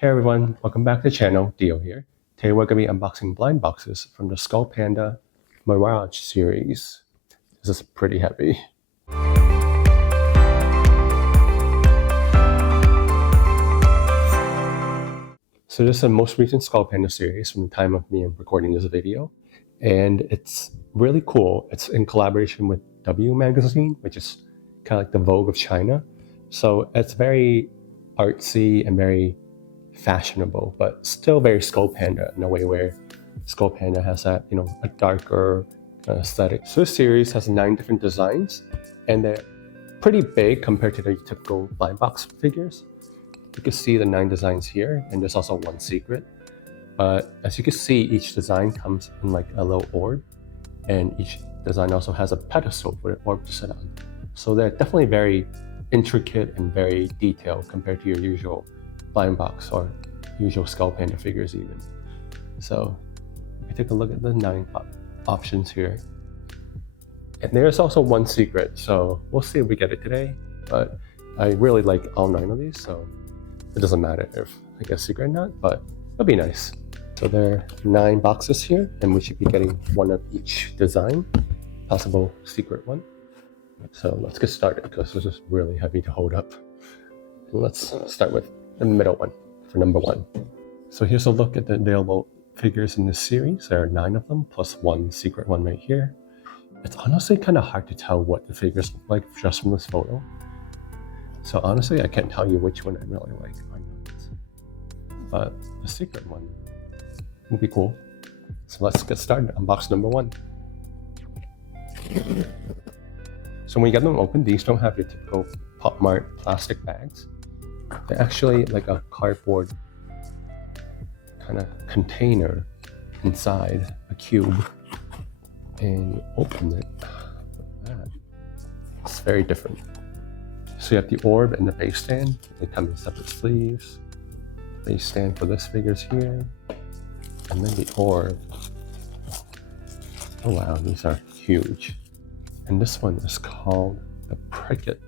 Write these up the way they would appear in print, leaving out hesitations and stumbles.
Hey everyone, welcome back to the channel, Dio here. Today we're going to be unboxing blind boxes from the SKULLPANDA Mirage Series. This is pretty heavy. So this is the most recent SKULLPANDA series from the time of me recording this video. And it's really cool. It's in collaboration with W Magazine, which is kind of like the Vogue of China. So it's very artsy and very fashionable, but still very SKULLPANDA in a way where SKULLPANDA has that, a darker aesthetic. So this series has 9 different designs, and they're pretty big compared to the typical blind box figures. You can see the 9 designs here, and there's also one secret. But as you can see, each design comes in like a little orb, and each design also has a pedestal for the orb to sit on. So they're definitely very intricate and very detailed compared to your usual blind box or usual SKULLPANDA figures even. So we take a look at the 9 options here. And there's also one secret, so we'll see if we get it today. But I really like all 9 of these, so it doesn't matter if I get a secret or not, but it'll be nice. So there are 9 boxes here, and we should be getting one of each design, possible secret one. So let's get started because this is really heavy to hold up. And let's start with the middle one for number 1. So here's a look at the available figures in this series. There are 9 of them plus one secret one right here. It's honestly kind of hard to tell what the figures look like just from this photo. So honestly, I can't tell you which one I really like or not. But the secret one will be cool. So let's get started. Unbox number 1. So when you get them open, these don't have your typical Pop Mart plastic bags. They're actually like a cardboard kind of container inside a cube. And you open it, it's very different. So you have the orb and the base stand. They come in separate sleeves. Base stand for this figure's here. And then the orb. Oh wow, these are huge. And this one is called the Pricket.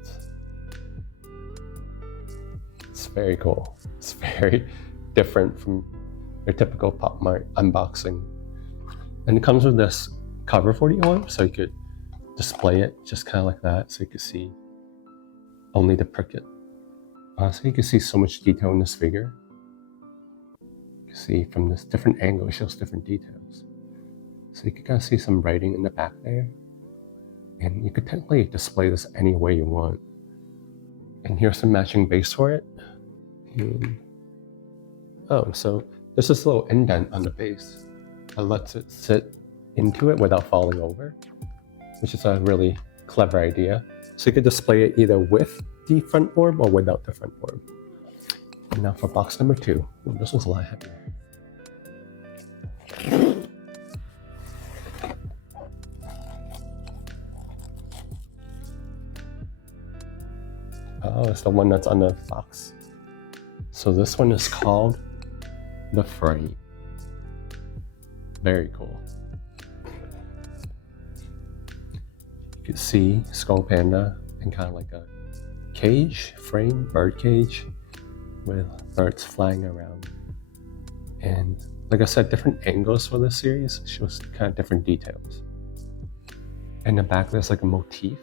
It's very cool. It's very different from your typical Pop Mart unboxing. And it comes with this cover for the orb, so you could display it just kind of like that, so you could see only the Pricket. So you can see so much detail in this figure. You can see from this different angle, it shows different details. So you can kind of see some writing in the back there. And you could technically display this any way you want. And here's some matching base for it. So there's this little indent on the base that lets it sit into it without falling over, which is a really clever idea. So you could display it either with the front orb or without the front orb. And now for box number 2. Ooh, this one's a lot heavier. Oh, it's the one that's on the box. So this one is called the Frame. Very cool. You can see SKULLPANDA in kind of like a cage, frame, bird cage, with birds flying around. And like I said, different angles for this series shows kind of different details. In the back, there's like a motif.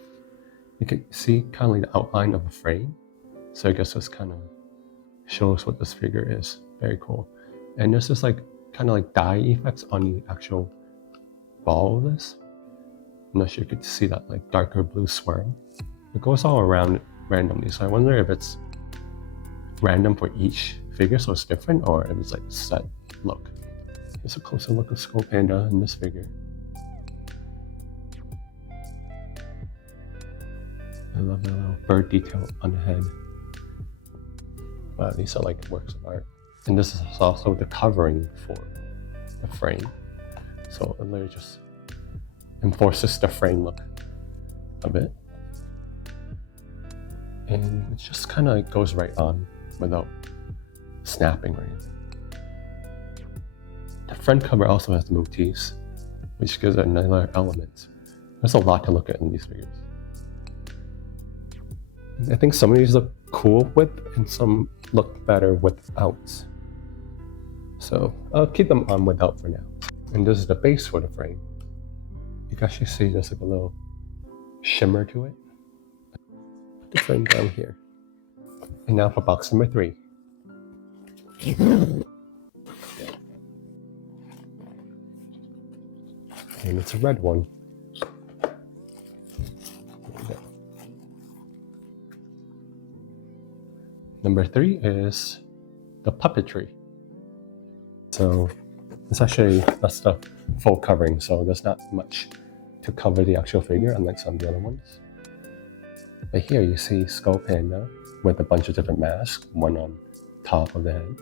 You can see kind of like the outline of a frame. So I guess this kind of shows what this figure is. Very cool. And there's this like kind of like dye effects on the actual ball of this. I'm not sure you could see that like darker blue swirl. It goes all around randomly. So I wonder if it's random for each figure, so it's different, or if it's like a set look. Here's a closer look of SKULLPANDA in this figure. I love the little bird detail on the head. Wow, these are like works of art. And this is also the covering for the frame. So it literally just enforces the frame look a bit. And it just kind of goes right on without snapping or anything. The front cover also has the motifs, which gives it another element. There's a lot to look at in these figures. I think some of these look cool with, and some look better without So I'll keep them on without for now. And this is the base for the frame. You can actually see there's like a little shimmer to it. Put the frame down here. And now for box number 3. And it's a red one. Number 3 is the puppetry. So it's actually that's the full covering, so there's not much to cover the actual figure, unlike some of the other ones. But here you see Skull Panda with a bunch of different masks, one on top of the head.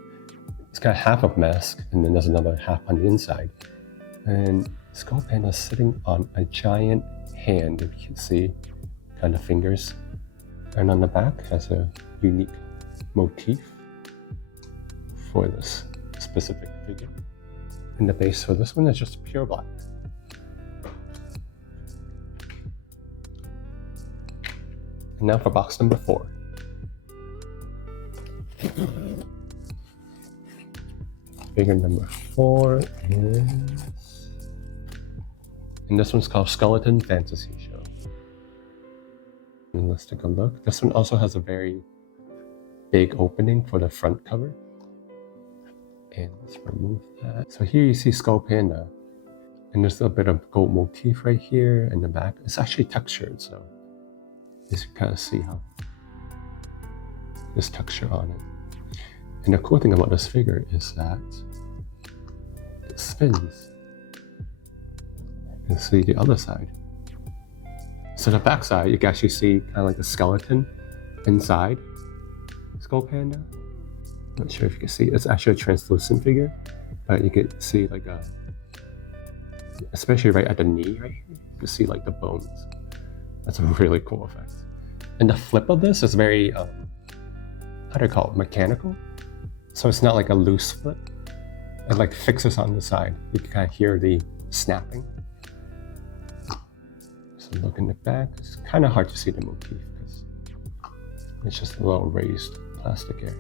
It's got half of mask, and then there's another half on the inside. And Skull Panda is sitting on a giant hand, if you can see, kind of fingers. And on the back has a unique motif for this specific figure. And the base for this one is just pure black. And now for box number 4. Figure number 4 is... And this one's called Skeleton Fantasy Show. And let's take a look. This one also has a very big opening for the front cover. And let's remove that. So here you see Skull Panda. And there's a bit of gold motif right here in the back. It's actually textured, so you can kind of see how there's texture on it. And the cool thing about this figure is that it spins. You can see the other side. So the back side, you can actually see kind of like the skeleton inside Skull Panda. Not sure if you can see, it's actually a translucent figure, but you can see like a, especially right at the knee right here, you can see like the bones. That's a really cool effect. And the flip of this is very, how do you call it, mechanical? So it's not like a loose flip. It like fixes on the side. You can kind of hear the snapping. So look in the back, it's kind of hard to see the motif because it's just a little raised plastic area.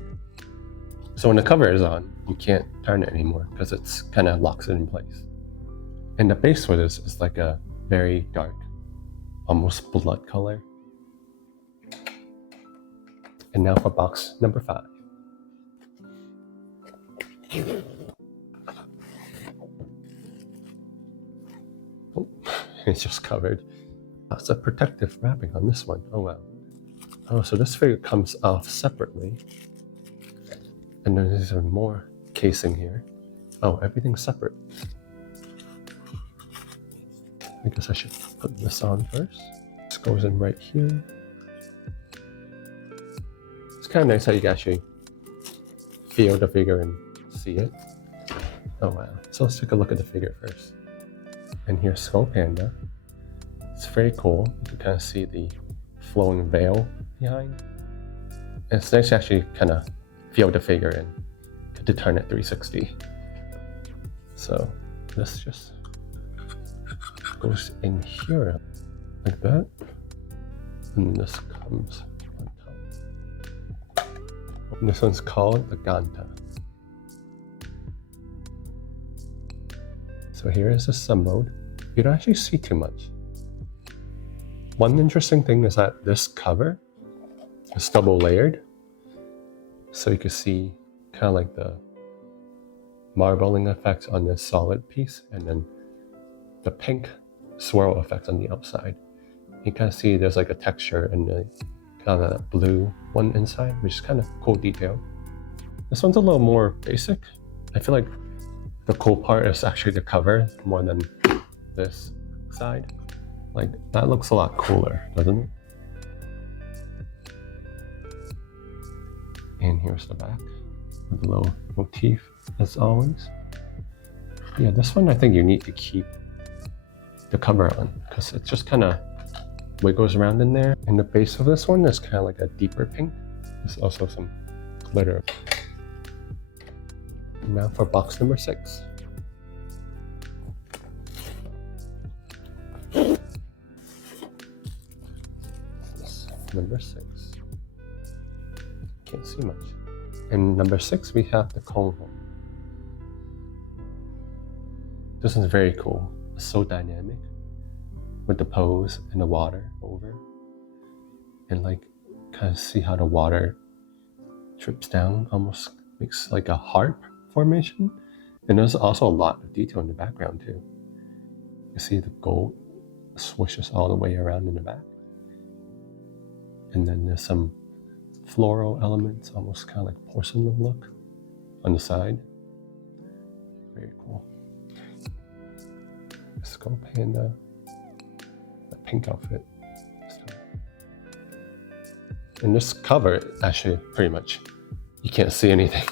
So when the cover is on, you can't turn it anymore because it's kind of locks it in place. And the base for this is like a very dark, almost blood color. And now for box number 5. Oh, it's just covered. That's a protective wrapping on this one. Oh wow. Oh, so this figure comes off separately. And then there's more casing here. Oh, everything's separate. I guess I should put this on first. This goes in right here. It's kind of nice how you can actually feel the figure and see it. Oh wow. So let's take a look at the figure first. And here's Skull Panda. It's very cool. You can kind of see the flowing veil behind. And it's nice to actually kind of feel the figure and to turn it 360. So this just goes in here like that. And this comes on top. And this one's called the Ganta. So here is the sub mode. You don't actually see too much. One interesting thing is that this cover is double layered. So you can see kind of like the marbling effect on this solid piece and then the pink swirl effect on the outside. You kind of see there's like a texture and the kind of that blue one inside, which is kind of cool detail. This one's a little more basic. I feel like the cool part is actually the cover more than this side. Like that looks a lot cooler, doesn't it? And here's the back with the little motif as always. Yeah, this one I think you need to keep the cover on because it just kind of wiggles around in there. And the base of this one is kind of like a deeper pink. There's also some glitter. Now for box number 6. Number 6. Can't see much. And number 6 we have the cone hole. This one's very cool. It's so dynamic with the pose and the water over. And like, kind of see how the water drips down, almost makes like a harp formation. And there's also a lot of detail in the background too. You see the gold swishes all the way around in the back. And then there's some floral elements, almost kind of like porcelain look on the side. Very cool. Skull Panda, the pink outfit. And this cover, actually, pretty much, you can't see anything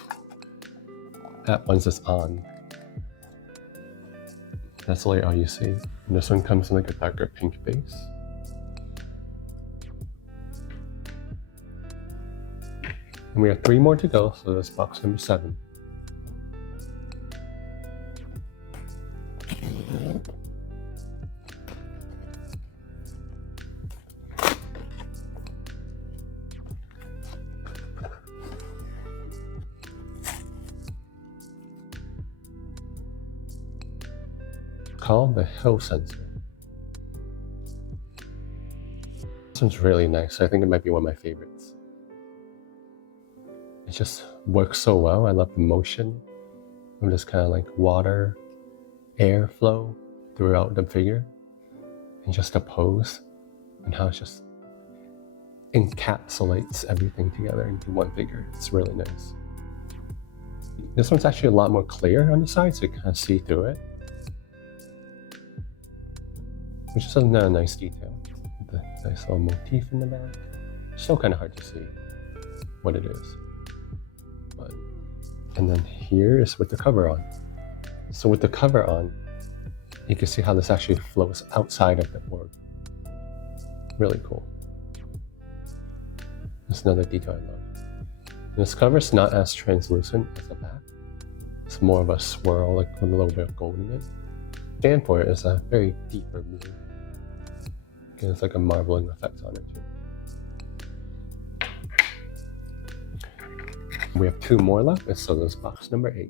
once it's on. That's really all you see. And this one comes in like a darker pink base. And we have 3 more to go, so that's box number 7. Called the Hill Sensor. This one's really nice. I think it might be one of my favorites. It just works so well. I love the motion of this kind of like water, air flow throughout the figure, and just the pose and how it just encapsulates everything together into one figure. It's really nice. This one's actually a lot more clear on the side, so you kind of see through it, which is another nice detail. The nice little motif in the back. Still kind of hard to see what it is. And then here is with the cover on. So with the cover on, you can see how this actually flows outside of the orb. Really cool. That's another detail I love. This cover is not as translucent as the back. It's more of a swirl, like with a little bit of gold in it. Stand for it is a very deeper blue. And it's like a marbling effect on it too. We have 2 more left, and so there's box number 8.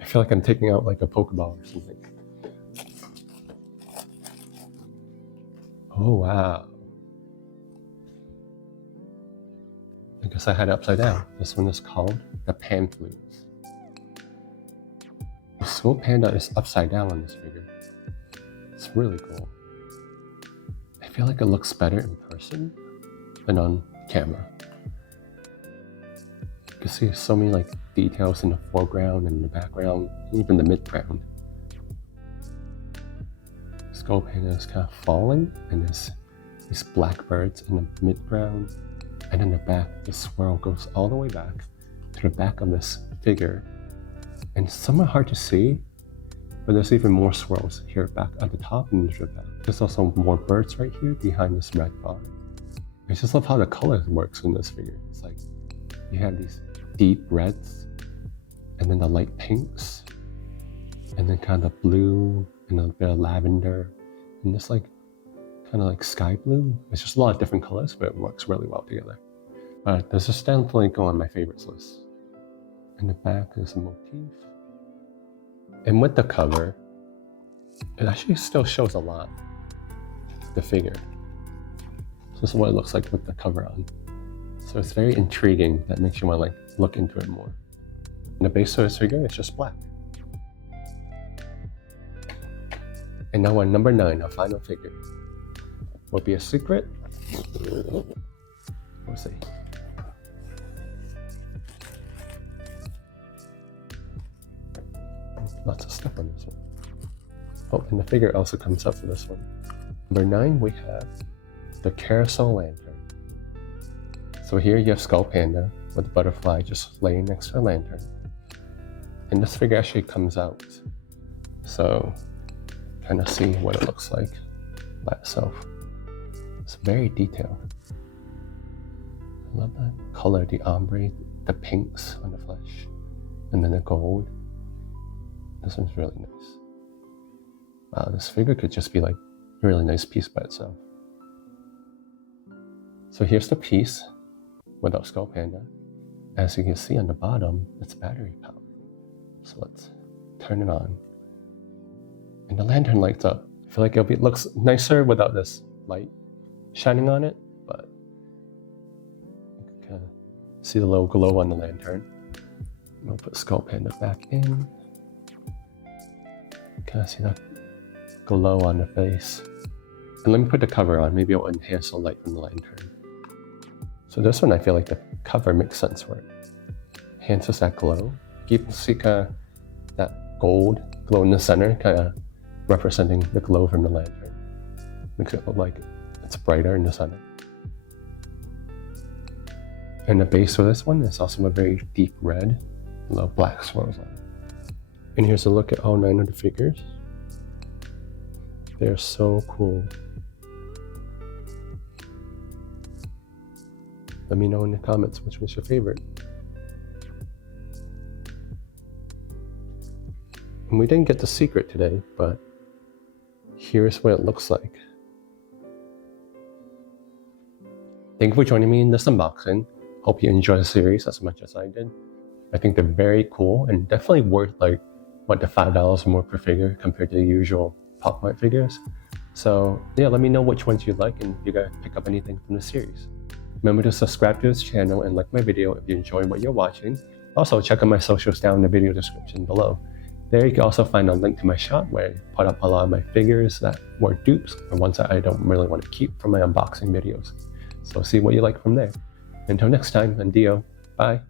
I feel like I'm taking out like a Pokeball or something. Oh wow. I guess I had it upside down. This one is called the Panflutes. The Skull Panda is upside down on this figure. It's really cool. I feel like it looks better in person than on camera. You can see so many like details in the foreground and the background, even the midground. Skull Panda is kind of falling, and there's these blackbirds in the midground, and in the back, the swirl goes all the way back to the back of this figure. And some are hard to see, but there's even more swirls here back at the top and the back. There's also more birds right here behind this red bar. I just love how the color works in this figure. It's like you have these deep reds, and then the light pinks, and then kind of blue, and a bit of lavender, and this like kind of like sky blue. It's just a lot of different colors, but it works really well together. But this is definitely go on my favorites list. In the back is a motif. And with the cover, it actually still shows a lot of the figure. So this is what it looks like with the cover on. So it's very intriguing. That makes you want to like look into it more. And the base of this figure is just black. And now on number 9, our final figure. Will be a secret. We'll see. Lots of stuff on this one. Oh, and the figure also comes up for this one. Number 9, we have the Carousel Lantern. So here you have Skull Panda with the butterfly just laying next to a lantern. And this figure actually comes out. So kind of see what it looks like by itself. It's very detailed. I love that color, the ombre, the pinks on the flesh, and then the gold. This one's really nice. Wow, this figure could just be like a really nice piece by itself. So here's the piece without Skull Panda. as you can see on the bottom, it's battery powered. So let's turn it on. And the lantern lights up. I feel like it looks nicer without this light shining on it, but you can kind of see the little glow on the lantern. We'll put SKULLPANDA back in. Kind of see that glow on the face. And let me put the cover on. Maybe it'll enhance the light from the lantern. So this one, I feel like the cover makes sense for it. Enhances that glow. You can see kind of that gold glow in the center, kind of representing the glow from the lantern. Makes it look like it's brighter in the center. And the base for this one is also a very deep red, little black swirls on it. And here's a look at all 9 of the figures. They're so cool. Let me know in the comments which was your favorite. And we didn't get the secret today, but here's what it looks like. Thank you for joining me in this unboxing. Hope you enjoy the series as much as I did. I think they're very cool and definitely worth like the $5 more per figure compared to the usual Pop Mart figures. So yeah, let me know which ones you like and if you guys pick up anything from the series. Remember to subscribe to this channel and like my video if you enjoy what you're watching. Also, check out my socials down in the video description below. There you can also find a link to my shop where I put up a lot of my figures that were dupes or ones that I don't really want to keep for my unboxing videos. So see what you like from there. Until next time, and Dio, bye.